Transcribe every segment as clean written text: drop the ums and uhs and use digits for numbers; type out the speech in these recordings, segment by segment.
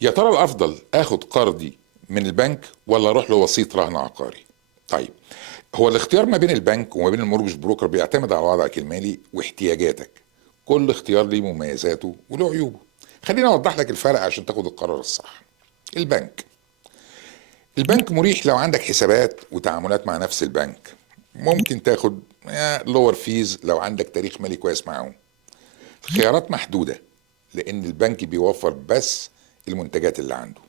يا ترى الافضل اخد قرضي من البنك ولا اروح لوسيط رهن عقاري؟ طيب، هو الاختيار ما بين البنك وما بين المورجج بروكر بيعتمد على وضعك المالي واحتياجاتك. كل اختيار ليه مميزاته وله عيوبه. خليني اوضح لك الفرق عشان تاخد القرار الصح. البنك البنك مريح لو عندك حسابات وتعاملات مع نفس البنك. ممكن تاخد لور فيز لو عندك تاريخ مالي كويس معاهم. خيارات محدودة، لان البنك بيوفر بس المنتجات اللي عنده.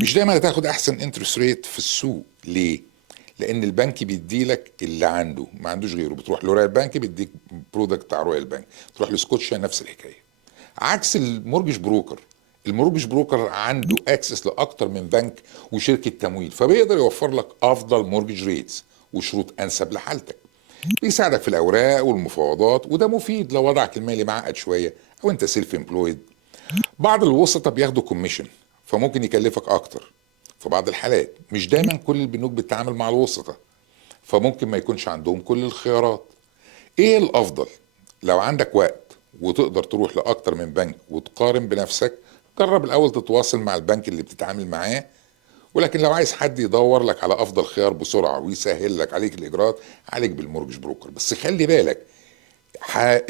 مش دايما هتاخد احسن انترست ريت في السوق. ليه؟ لان البنك بيديلك اللي عنده، ما عندوش غيره. بتروح لرويال بنك بيديك برودكت بتاع رويال بنك، تروح لسكوتشا نفس الحكايه. عكس المورجج بروكر. المورجج بروكر عنده اكسس لاكتر من بنك وشركه تمويل، فبيقدر يوفر لك افضل مورجج ريتس وشروط انسب لحالتك. بيساعدك في الاوراق والمفاوضات، وده مفيد لو وضعك المالي معقد شويه او انت سيلف امبلويد. بعض الوسطاء بياخدوا كوميشن، فممكن يكلفك اكتر. في بعض الحالات مش دايما كل البنوك بتتعامل مع الوسطاء، فممكن ما يكونش عندهم كل الخيارات. ايه الافضل؟ لو عندك وقت وتقدر تروح لاكتر من بنك وتقارن بنفسك، جرب الاول تتواصل مع البنك اللي بتتعامل معاه. ولكن لو عايز حد يدور لك على افضل خيار بسرعه ويسهل لك عليك الاجراءات، عليك بالمورجج بروكر. بس خلي بالك،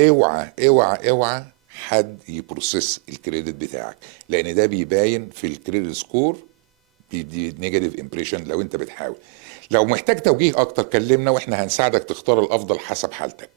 اوعى اوعى اوعى حد يبروسيس الكريدت بتاعك، لان ده بيباين في الكريدت سكور، بيدي نيجاتيف امبريشن لو انت بتحاول. لو محتاج توجيه اكتر كلمنا واحنا هنساعدك تختار الافضل حسب حالتك.